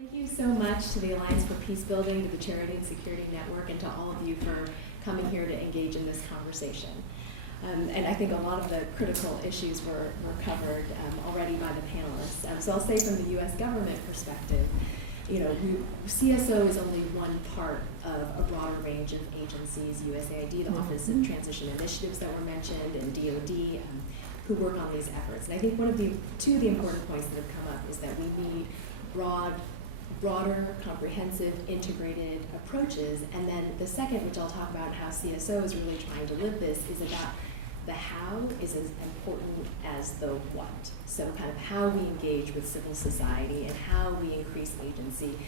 Thank you so much to the Alliance for Peace Building, to the Charity and Security Network, and to all of you for coming here to engage in this conversation. And I think a lot of the critical issues were covered already by the panelists. So I'll say from the U.S. government perspective, CSO is only one part of a broader range of agencies, USAID, the Office of Transition Initiatives that were mentioned, and DOD, who work on these efforts. And I think two of the important points that have come up is that we need broader, comprehensive, integrated approaches. And then the second, which I'll talk about how CSO is really trying to live this, is about the how is as important as the what. So kind of how we engage with civil society and how we increase agency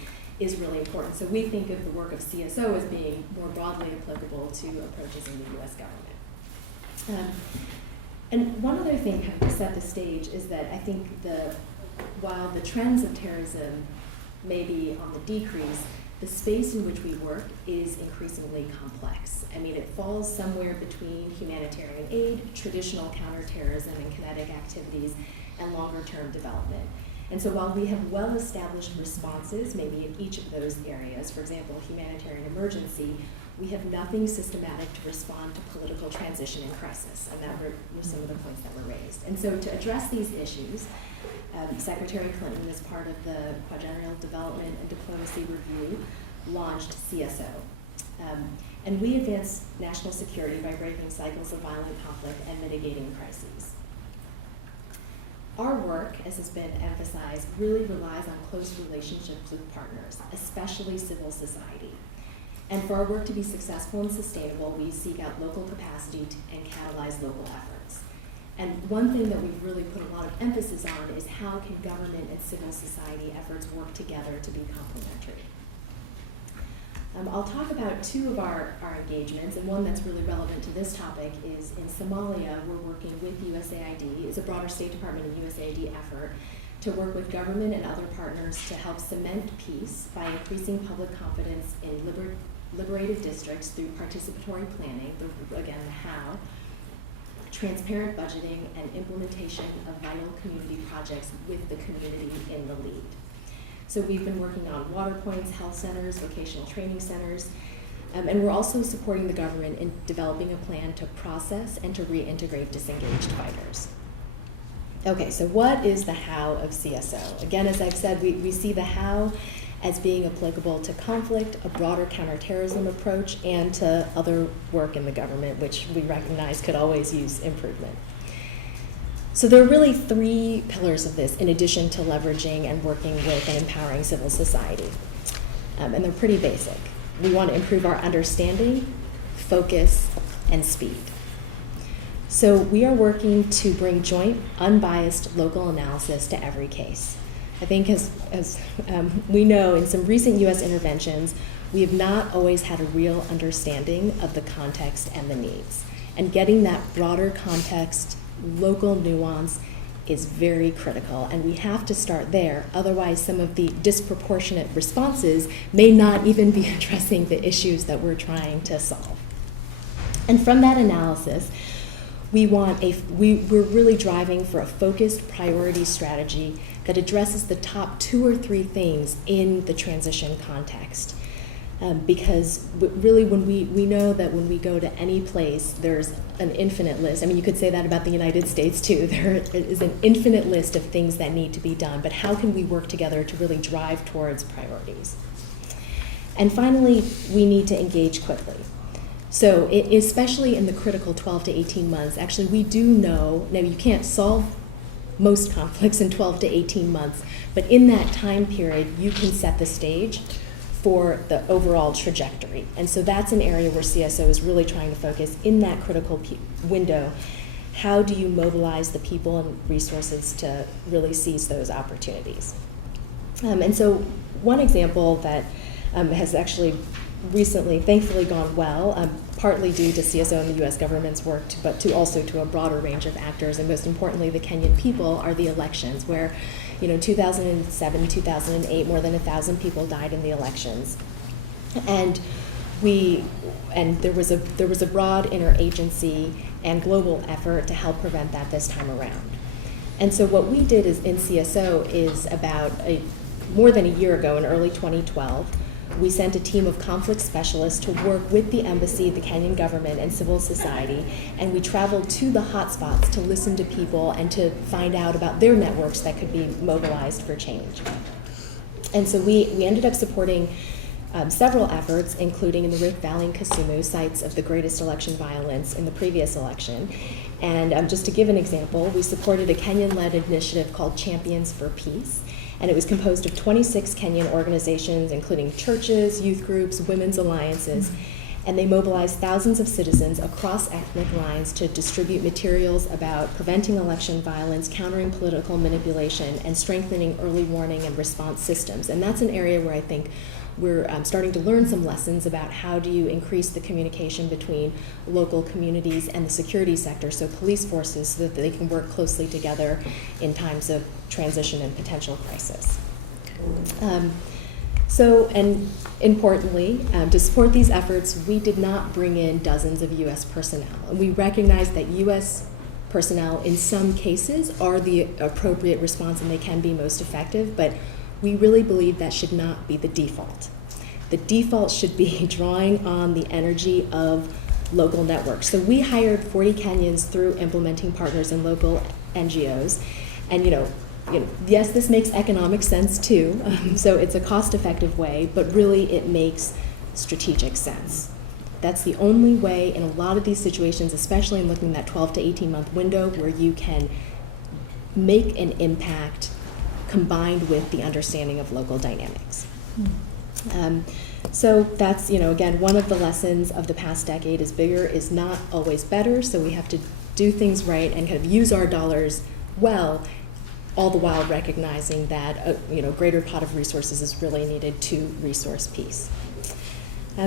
is really important. So we think of the work of CSO as being more broadly applicable to approaches in the US government. And one other thing kind of to set the stage is that I think while the trends of terrorism may be on the decrease, the space in which we work is increasingly complex. I mean, it falls somewhere between humanitarian aid, traditional counterterrorism and kinetic activities, and longer-term development. And so while we have well-established responses, maybe in each of those areas, for example, humanitarian emergency, we have nothing systematic to respond to political transition and crisis. And that were some of the points that were raised. And so to address these issues, Secretary Clinton, as part of the Quadrennial Development and Diplomacy Review, launched CSO. And we advance national security by breaking cycles of violent conflict and mitigating crises. Our work, as has been emphasized, really relies on close relationships with partners, especially civil society. And for our work to be successful and sustainable, we seek out local capacity and catalyze local efforts. And one thing that we've really put a lot of emphasis on is how can government and civil society efforts work together to be complementary. I'll talk about two of our engagements, and one that's really relevant to this topic is in Somalia. We're working with USAID. It's a broader State Department and USAID effort to work with government and other partners to help cement peace by increasing public confidence in liberated districts through participatory planning, again, the how, transparent budgeting, and implementation of vital community projects with the community in the lead. So we've been working on water points, health centers, vocational training centers, and we're also supporting the government in developing a plan to process and to reintegrate disengaged fighters. Okay, so what is the how of CSO? Again, as I've said, we see the how as being applicable to conflict, a broader counterterrorism approach, and to other work in the government, which we recognize could always use improvement. So there are really three pillars of this, in addition to leveraging and working with and empowering civil society. And they're pretty basic. We want to improve our understanding, focus, and speed. So we are working to bring joint, unbiased local analysis to every case. I think as we know, in some recent U.S. interventions, we have not always had a real understanding of the context and the needs. And getting that broader context, local nuance, is very critical. And we have to start there. Otherwise, some of the disproportionate responses may not even be addressing the issues that we're trying to solve. And from that analysis, we're really driving for a focused priority strategy that addresses the top 2 or 3 things in the transition context. Because really we know that when we go to any place, there's an infinite list. I mean, you could say that about the United States too. There is an infinite list of things that need to be done, but how can we work together to really drive towards priorities? And finally, we need to engage quickly. So especially in the critical 12 to 18 months, actually we do know, now you can't solve most conflicts in 12 to 18 months, but in that time period, you can set the stage for the overall trajectory. And so that's an area where CSO is really trying to focus in that critical window. How do you mobilize the people and resources to really seize those opportunities? And so one example that has actually recently, thankfully, gone well, partly due to CSO and the U.S. government's work, but also to a broader range of actors, and most importantly, the Kenyan people, are the elections, where 2007, 2008, more than 1,000 people died in the elections. And there was a broad interagency and global effort to help prevent that this time around. And so what we did in CSO is about more than a year ago, in early 2012, we sent a team of conflict specialists to work with the embassy, the Kenyan government, and civil society, and we traveled to the hotspots to listen to people and to find out about their networks that could be mobilized for change. And so we ended up supporting several efforts, including in the Rift Valley and Kisumu, sites of the greatest election violence in the previous election. And just to give an example, we supported a Kenyan-led initiative called Champions for Peace, and it was composed of 26 Kenyan organizations, including churches, youth groups, women's alliances, and they mobilized thousands of citizens across ethnic lines to distribute materials about preventing election violence, countering political manipulation, and strengthening early warning and response systems. And that's an area where I think we're starting to learn some lessons about how do you increase the communication between local communities and the security sector, so police forces, so that they can work closely together in times of transition and potential crisis. And importantly, to support these efforts, we did not bring in dozens of U.S. personnel. And we recognize that U.S. personnel in some cases are the appropriate response and they can be most effective, but we really believe that should not be the default. The default should be drawing on the energy of local networks. So we hired 40 Kenyans through implementing partners in local NGOs. And yes, this makes economic sense too. So it's a cost-effective way, but really it makes strategic sense. That's the only way in a lot of these situations, especially in looking at that 12 to 18-month window, where you can make an impact combined with the understanding of local dynamics. So that's, again, one of the lessons of the past decade is bigger is not always better, so we have to do things right and kind of use our dollars well, all the while recognizing that a greater pot of resources is really needed to resource peace.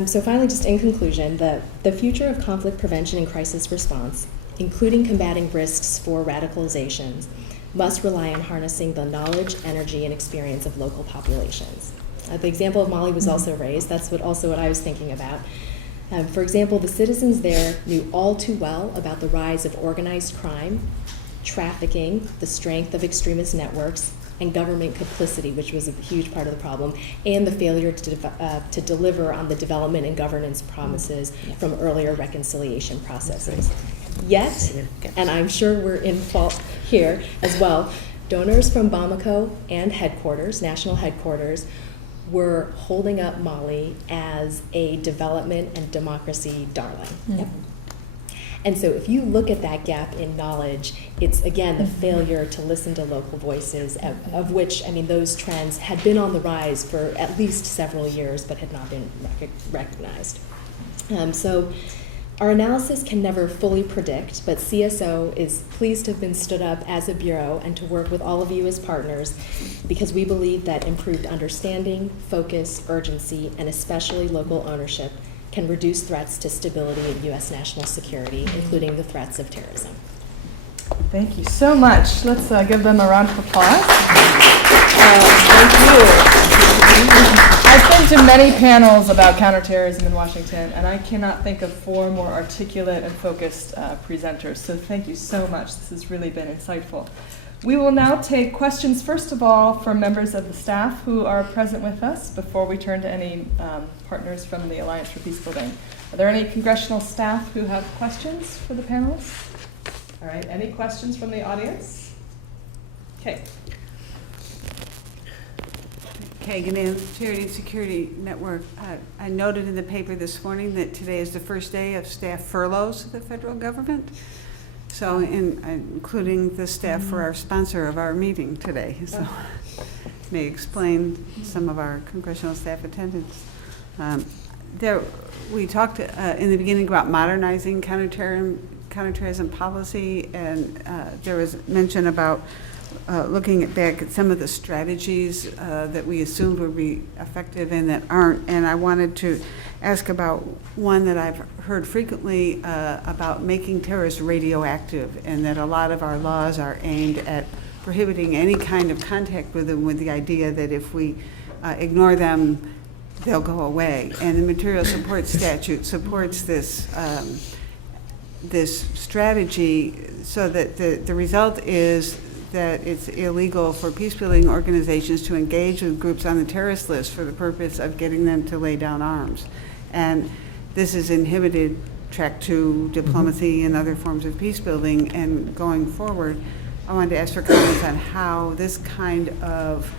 So finally, just in conclusion, the future of conflict prevention and crisis response, including combating risks for radicalizations, must rely on harnessing the knowledge, energy, and experience of local populations. The example of Mali was also raised. That's what I was thinking about. For example, the citizens there knew all too well about the rise of organized crime, trafficking, the strength of extremist networks, and government complicity, which was a huge part of the problem, and the failure to deliver on the development and governance promises from earlier reconciliation processes. Yet, and I'm sure we're in fault here as well, donors from Bamako and headquarters, national headquarters, were holding up Mali as a development and democracy darling. Yep. And so if you look at that gap in knowledge, it's, again, the failure to listen to local voices, of which, those trends had been on the rise for at least several years, but had not been recognized. So our analysis can never fully predict, but CSO is pleased to have been stood up as a bureau and to work with all of you as partners, because we believe that improved understanding, focus, urgency, and especially local ownership can reduce threats to stability and U.S. national security, including the threats of terrorism. Thank you so much. Let's give them a round of applause. Thank you. I've been to many panels about counterterrorism in Washington, and I cannot think of 4 more articulate and focused presenters. So thank you so much. This has really been insightful. We will now take questions, first of all, from members of the staff who are present with us before we turn to any partners from the Alliance for Peace Building. Are there any congressional staff who have questions for the panelists? All right, any questions from the audience? Okay. Kagan, Charity and Security Network. I noted in the paper this morning that today is the first day of staff furloughs of the federal government. So, including the staff for our sponsor of our meeting today. So, may explain some of our congressional staff attendance. We talked in the beginning about modernizing counterterrorism policy, and there was mention about looking back at some of the strategies that we assumed would be effective and that aren't. And I wanted to ask about one that I've heard frequently about making terrorists radioactive, and that a lot of our laws are aimed at prohibiting any kind of contact with them, with the idea that if we ignore them, they'll go away. And the Material Support Statute supports this this strategy, so that the result is that it's illegal for peacebuilding organizations to engage with groups on the terrorist list for the purpose of getting them to lay down arms. And this has inhibited track 2 diplomacy and other forms of peacebuilding. And going forward, I wanted to ask for comments on how this kind of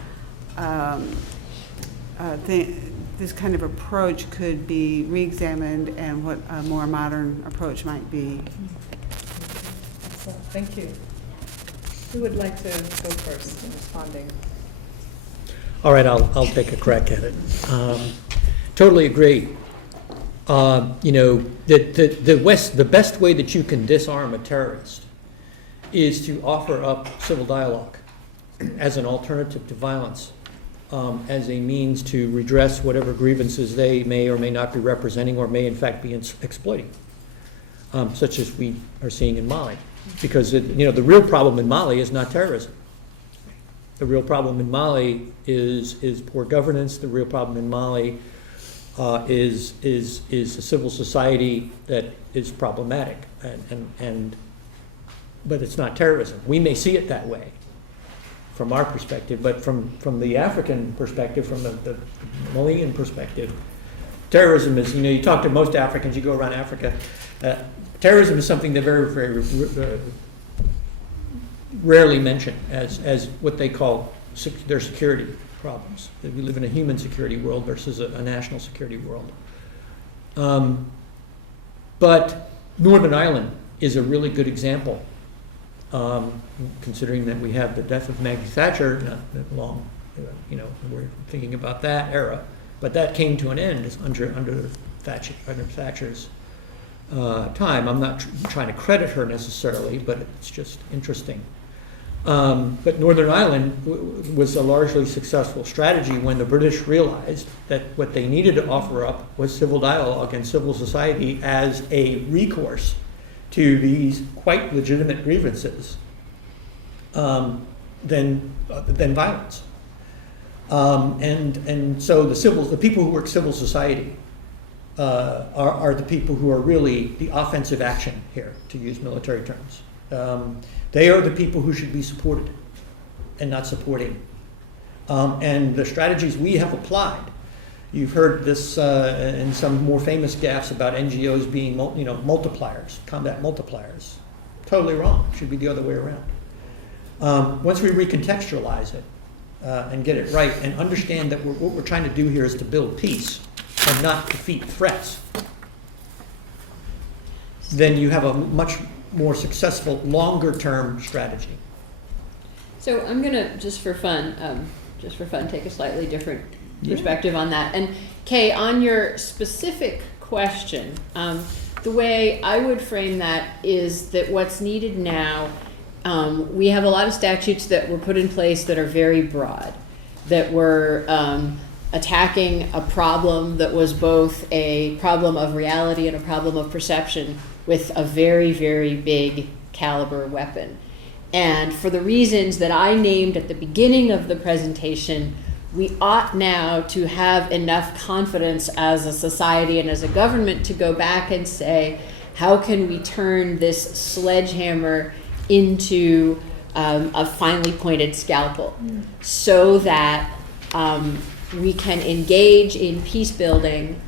this kind of approach could be re-examined and what a more modern approach might be. Excellent. Thank you. Who would like to go first in responding? All right, I'll take a crack at it. Totally agree. You know, the best way that you can disarm a terrorist is to offer up civil dialogue as an alternative to violence, as a means to redress whatever grievances they may or may not be representing or may in fact be exploiting, such as we are seeing in Mali. Because the real problem in Mali is not terrorism. The real problem in Mali is poor governance. The real problem in Mali is a civil society that is problematic, but it's not terrorism. We may see it that way from our perspective, but from the African perspective, from the Malian perspective, terrorism is, you talk to most Africans, you go around Africa, terrorism is something they very, very rarely mention as what they call their security problems. That we live in a human security world versus a national security world. But Northern Ireland is a really good example, considering that we have the death of Maggie Thatcher, not that long, we're thinking about that era, but that came to an end under Thatcher's time. I'm not trying to credit her necessarily, but it's just interesting. But Northern Ireland was a largely successful strategy when the British realized that what they needed to offer up was civil dialogue and civil society as a recourse to these quite legitimate grievances than violence. And so the people who work civil society are the people who are really the offensive action here, to use military terms. They are the people who should be supported and not supporting. And the strategies we have applied, you've heard this in some more famous gaffes about NGOs being multipliers, combat multipliers. Totally wrong. It should be the other way around. Once we recontextualize it and get it right and understand that what we're trying to do here is to build peace and not defeat threats, then you have a much more successful, longer-term strategy. So I'm gonna, just for fun, take a slightly different perspective on that. And Kay, on your specific question, the way I would frame that is that what's needed now, we have a lot of statutes that were put in place that are very broad, that were attacking a problem that was both a problem of reality and a problem of perception with a very, very big caliber weapon. And for the reasons that I named at the beginning of the presentation, we ought now to have enough confidence as a society and as a government to go back and say, how can we turn this sledgehammer into a finely pointed scalpel so that we can engage in peace building.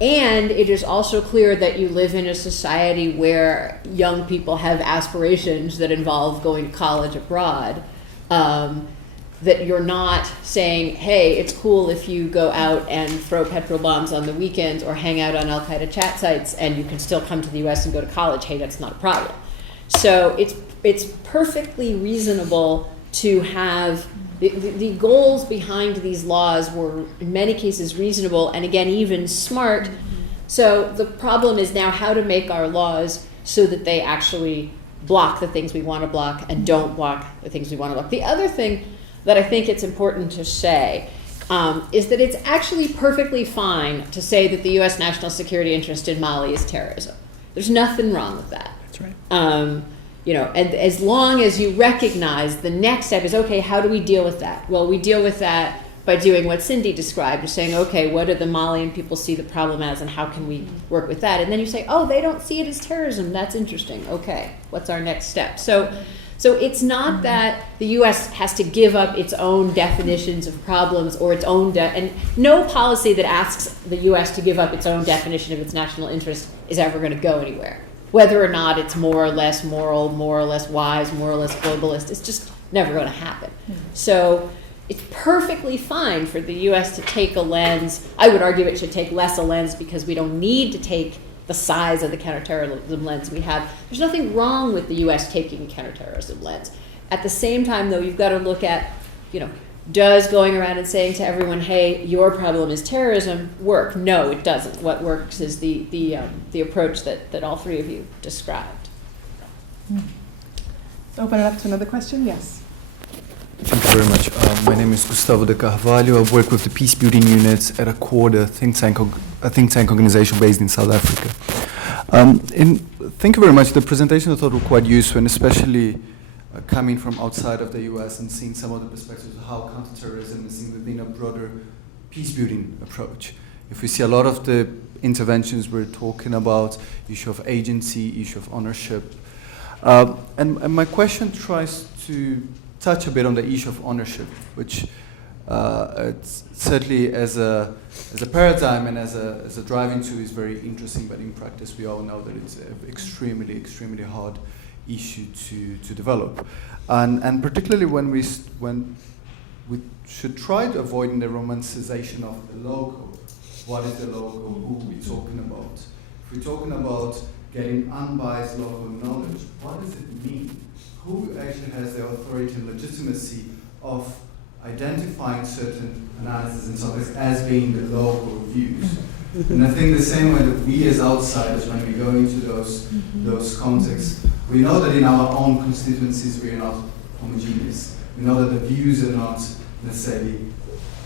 And it is also clear that you live in a society where young people have aspirations that involve going to college abroad, that you're not saying, hey, it's cool if you go out and throw petrol bombs on the weekends or hang out on Al-Qaeda chat sites and you can still come to the US and go to college. Hey, that's not a problem. So it's perfectly reasonable to have the goals behind these laws were in many cases reasonable and again even smart. So the problem is now how to make our laws so that they actually block the things we want to block and don't block the things we want to block. The other thing that I think it's important to say is that it's actually perfectly fine to say that the US national security interest in Mali is terrorism. There's nothing wrong with that. That's right. And as long as you recognize the next step is, okay, how do we deal with that? Well, we deal with that by doing what Cindy described, saying, okay, what do the Malian people see the problem as and how can we work with that? And then you say, oh, they don't see it as terrorism. That's interesting. Okay, what's our next step? So So it's not that the U.S. has to give up its own definitions of problems or its own, and no policy that asks the U.S. to give up its own definition of its national interest is ever going to go anywhere. Whether or not it's more or less moral, more or less wise, more or less globalist, it's just never going to happen. So it's perfectly fine for the U.S. to take a lens. I would argue it should take less a lens because we don't need to take the size of the counterterrorism lens we have. There's nothing wrong with the U.S. taking a counterterrorism lens. At the same time, though, you've got to look at, does going around and saying to everyone, hey, your problem is terrorism, work? No, it doesn't. What works is the approach that all three of you described. Open it up to another question? Yes. Thank you very much. My name is Gustavo de Carvalho. I work with the Peace Building Units at a think tank organization based in South Africa. Thank you very much. The presentation I thought was quite useful, and especially coming from outside of the US and seeing some of the perspectives of how counterterrorism is seen within a broader peace-building approach. If we see a lot of the interventions, we're talking about issue of agency, issue of ownership. And my question tries to touch a bit on the issue of ownership, which it's certainly as a paradigm and as a driving tool is very interesting, but in practice we all know that it's an extremely hard issue to develop, and particularly when we should try to avoid the romanticization of the local. What is the local? Who are we talking about? If we're talking about getting unbiased local knowledge, what does it mean? Who actually has the authority and legitimacy of identifying certain analysis and topics as being the local views? And I think the same way that we as outsiders, when we go into those contexts, we know that in our own constituencies we are not homogeneous. We know that the views are not necessarily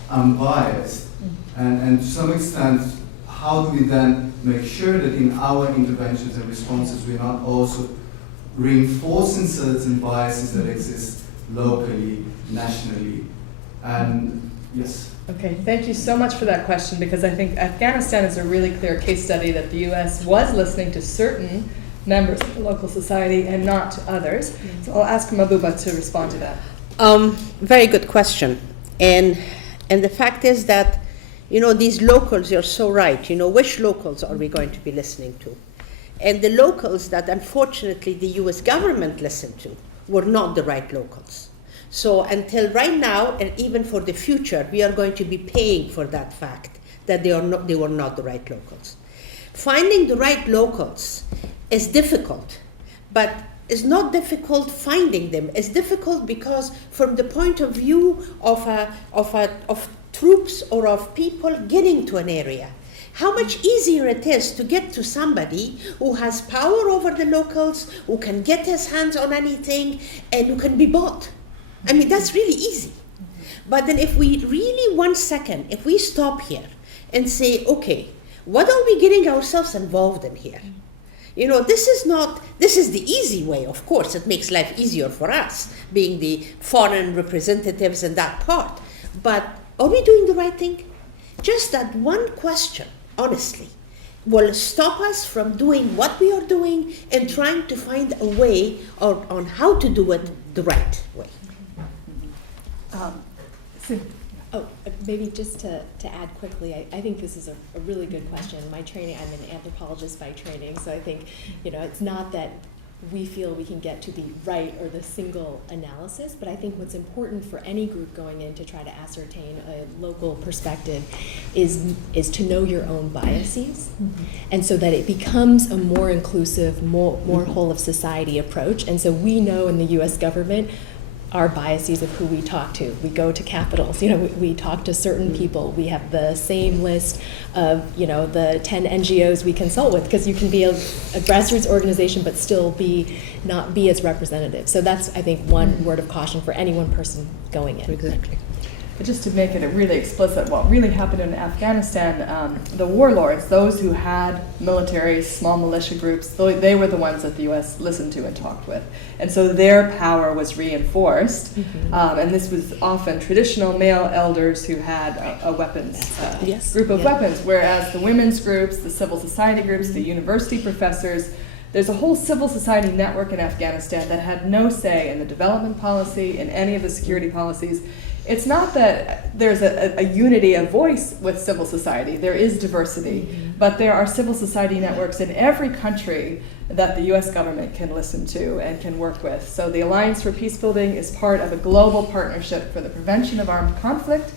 unbiased. And to some extent, how do we then make sure that in our interventions and responses we are not also reinforcing certain biases that exist locally, nationally? And yes. Okay, thank you so much for that question, because I think Afghanistan is a really clear case study that the U.S. was listening to certain members of the local society and not to others. So I'll ask Mabuba to respond to that. Very good question. And the fact is that, these locals, you're so right. Which locals are we going to be listening to? And the locals that unfortunately the U.S. government listened to were not the right locals. So until right now, and even for the future, we are going to be paying for that fact that they were not the right locals. Finding the right locals is difficult, but it's not difficult finding them. It's difficult because from the point of view of troops or of people getting to an area, how much easier it is to get to somebody who has power over the locals, who can get his hands on anything, and who can be bought. I mean, that's really easy. But then if we really, 1 second, if we stop here and say, okay, what are we getting ourselves involved in here? This is the easy way, of course. It makes life easier for us, being the foreign representatives in that part. But are we doing the right thing? Just that one question, honestly, will stop us from doing what we are doing and trying to find a way on how to do it the right way. Maybe just to add quickly, I think this is a really good question. My training, I'm an anthropologist by training, so I think, it's not that we feel we can get to the right or the single analysis, but I think what's important for any group going in to try to ascertain a local perspective is to know your own biases, and so that it becomes a more inclusive, more whole of society approach. And so we know in the U.S. government our biases of who we talk to. We go to capitals, we talk to certain people. We have the same list of, the 10 NGOs we consult with, because you can be a grassroots organization but still not be as representative. So that's, I think, one word of caution for any one person going in. Exactly. But just to make it really explicit, what really happened in Afghanistan, the warlords, those who had military, small militia groups, they were the ones that the U.S. listened to and talked with. And so their power was reinforced. And this was often traditional male elders who had a weapons group of weapons, whereas the women's groups, the civil society groups, the university professors, There's a whole civil society network in Afghanistan that had no say in the development policy, in any of the security policies. It's not that there's a unity of voice with civil society. There is diversity, but there are civil society networks in every country that the U.S. government can listen to and can work with. So the Alliance for Peacebuilding is part of a global partnership for the prevention of armed conflict,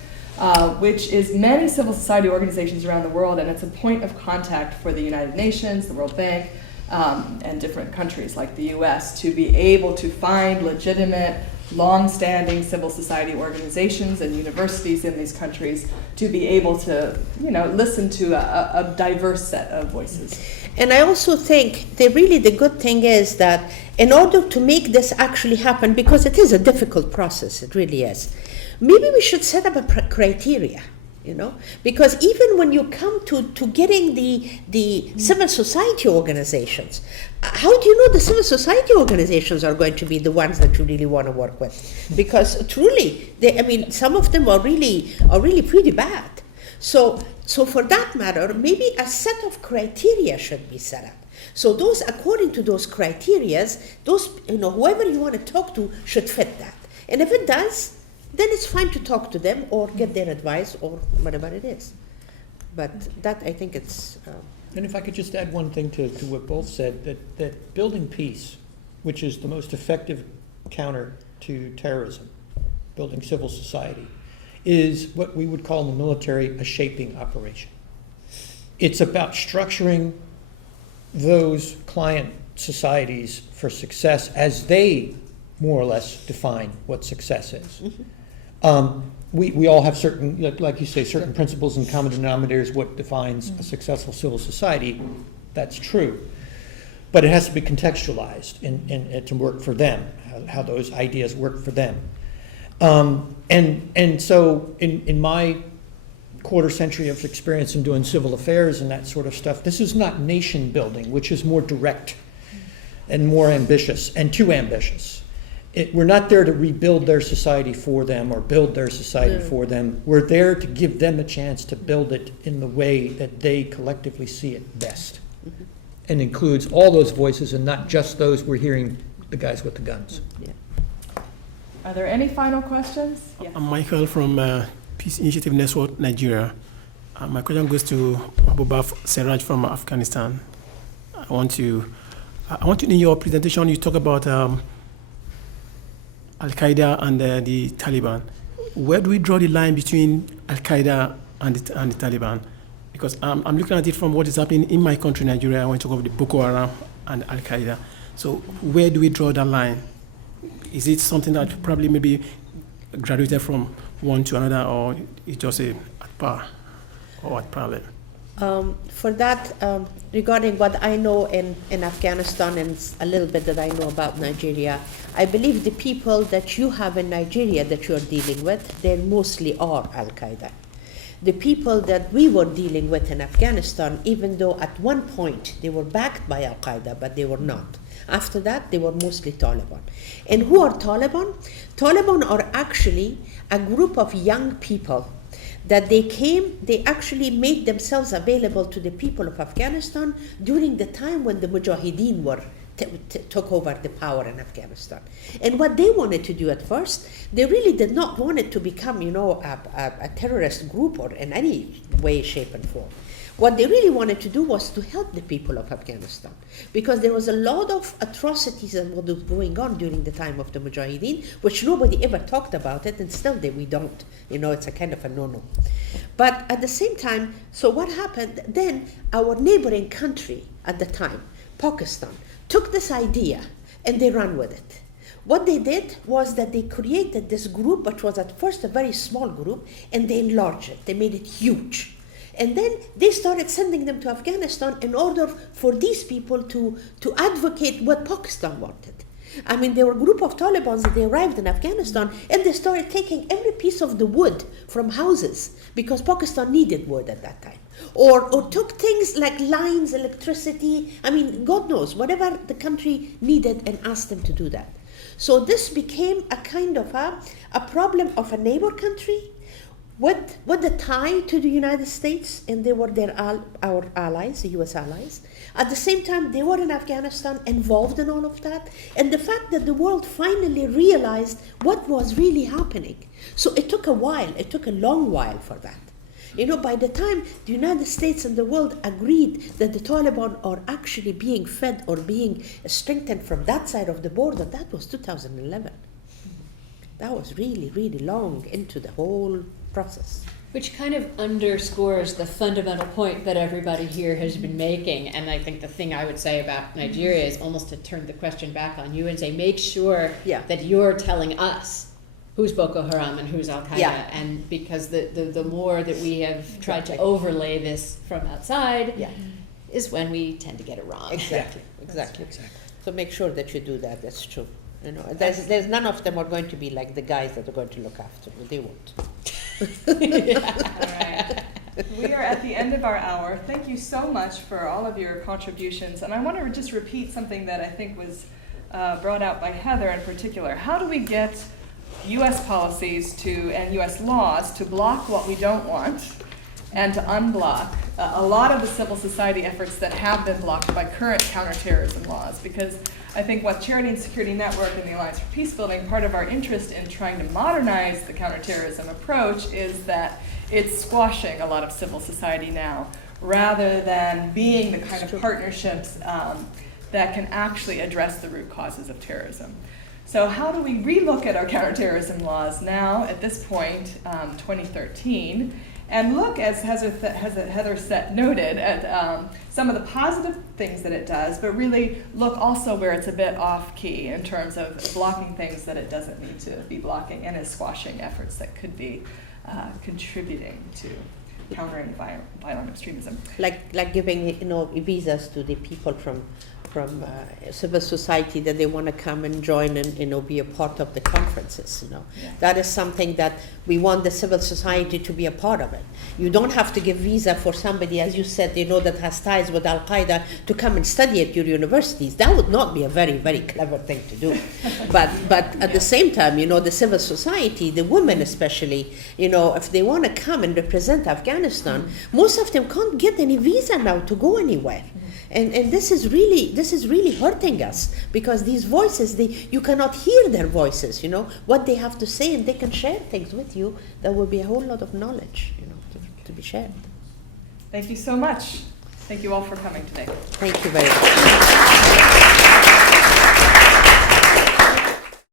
which is many civil society organizations around the world, and it's a point of contact for the United Nations, the World Bank, and different countries like the U.S. to be able to find legitimate, long-standing civil society organizations and universities in these countries to be able to, listen to a diverse set of voices. And I also think that really the good thing is that in order to make this actually happen, because it is a difficult process, it really is, maybe we should set up a criteria. Because even when you come to getting the civil society organizations, how do you know the civil society organizations are going to be the ones that you really want to work with? Because truly, some of them are really pretty bad. So for that matter, maybe a set of criteria should be set up. So those, according to those criterias, whoever you want to talk to should fit that. And if it does, then it's fine to talk to them or get their advice or whatever it is. But that, I think it's... And if I could just add one thing to what both said, that building peace, which is the most effective counter to terrorism, building civil society, is what we would call in the military a shaping operation. It's about structuring those client societies for success as they more or less define what success is. We all have certain, like you say, certain principles and common denominators, what defines a successful civil society. That's true. But it has to be contextualized and to work for them, how those ideas work for them. And so in my quarter century of experience in doing civil affairs and that sort of stuff, this is not nation building, which is more direct and more ambitious and too ambitious. We're not there to rebuild their society for them or build their society for them. We're there to give them a chance to build it in the way that they collectively see it best. And includes all those voices and not just those we're hearing the guys with the guns. Yeah. Are there any final questions? Yes. I'm Michael from Peace Initiative Network, Nigeria. My question goes to Abubakar Seraj from Afghanistan. I want to, in your presentation, you talk about Al-Qaeda and the Taliban. Where do we draw the line between Al-Qaeda and the Taliban? Because I'm looking at it from what is happening in my country, Nigeria. I want to talk about the Boko Haram and Al-Qaeda. So where do we draw that line? Is it something that probably maybe graduated from one to another, or it's just at par or at parallel? For that, regarding what I know in Afghanistan and a little bit that I know about Nigeria, I believe the people that you have in Nigeria that you're dealing with, they mostly are Al-Qaeda. The people that we were dealing with in Afghanistan, even though at one point they were backed by Al-Qaeda, but they were not. After that, they were mostly Taliban. And who are Taliban? Taliban are actually a group of young people that they actually made themselves available to the people of Afghanistan during the time when the Mujahideen took over the power in Afghanistan. And what they wanted to do at first, they really did not want it to become, a terrorist group or in any way, shape, and form. What they really wanted to do was to help the people of Afghanistan, because there was a lot of atrocities that were going on during the time of the Mujahideen, which nobody ever talked about it, and still we don't. It's a kind of a no-no. But at the same time, so what happened then, our neighboring country at the time, Pakistan, took this idea and they ran with it. What they did was that they created this group, which was at first a very small group, and they enlarged it. They made it huge. And then they started sending them to Afghanistan in order for these people to advocate what Pakistan wanted. I mean, there were a group of Taliban that they arrived in Afghanistan and they started taking every piece of the wood from houses because Pakistan needed wood at that time. Or took things like lines, electricity, I mean, God knows, whatever the country needed, and asked them to do that. So this became a kind of a problem of a neighbor country with the tie to the United States, and they were our allies, the U.S. allies. At the same time, they were in Afghanistan, involved in all of that, and the fact that the world finally realized what was really happening. So it took a while, it took a long while for that. You know, by the time the United States and the world agreed that the Taliban are actually being fed or being strengthened from that side of the border, that was 2011. That was really, really long into the whole process. Which kind of underscores the fundamental point that everybody here has been making. And I think the thing I would say about Nigeria is almost to turn the question back on you and say, make sure that you're telling us who's Boko Haram and who's Al-Qaeda. Yeah. And because the more that we have tried to overlay this from outside is when we tend to get it wrong. Exactly. So make sure that you do that, that's true. You know, there's none of them are going to be like the guys that are going to look after you. They won't. All right. We are at the end of our hour. Thank you so much for all of your contributions. And I want to just repeat something that I think was brought out by Heather in particular. How do we get U.S. policies and U.S. laws to block what we don't want and to unblock a lot of the civil society efforts that have been blocked by current counterterrorism laws? Because I think with Charity and Security Network and the Alliance for Peacebuilding, part of our interest in trying to modernize the counterterrorism approach is that it's squashing a lot of civil society now, rather than being the kind of partnerships that can actually address the root causes of terrorism. So how do we relook at our counterterrorism laws now, at this point, 2013, and look, as Heather noted, at some of the positive things that it does, but really look also where it's a bit off-key in terms of blocking things that it doesn't need to be blocking and is squashing efforts that could be contributing to countering violent extremism. Like giving visas to the people from civil society that they want to come and join and be a part of the conferences. That is something that we want the civil society to be a part of it. You don't have to give visa for somebody, as you said, that has ties with Al-Qaeda to come and study at your universities. That would not be a very, very clever thing to do. But at the same time, the civil society, the women especially, if they want to come and represent Afghanistan, most of them can't get any visa now to go anywhere. And this is really hurting us, because these voices, you cannot hear their voices, what they have to say, and they can share things with you. There will be a whole lot of knowledge, to be shared. Thank you so much. Thank you all for coming today. Thank you very much.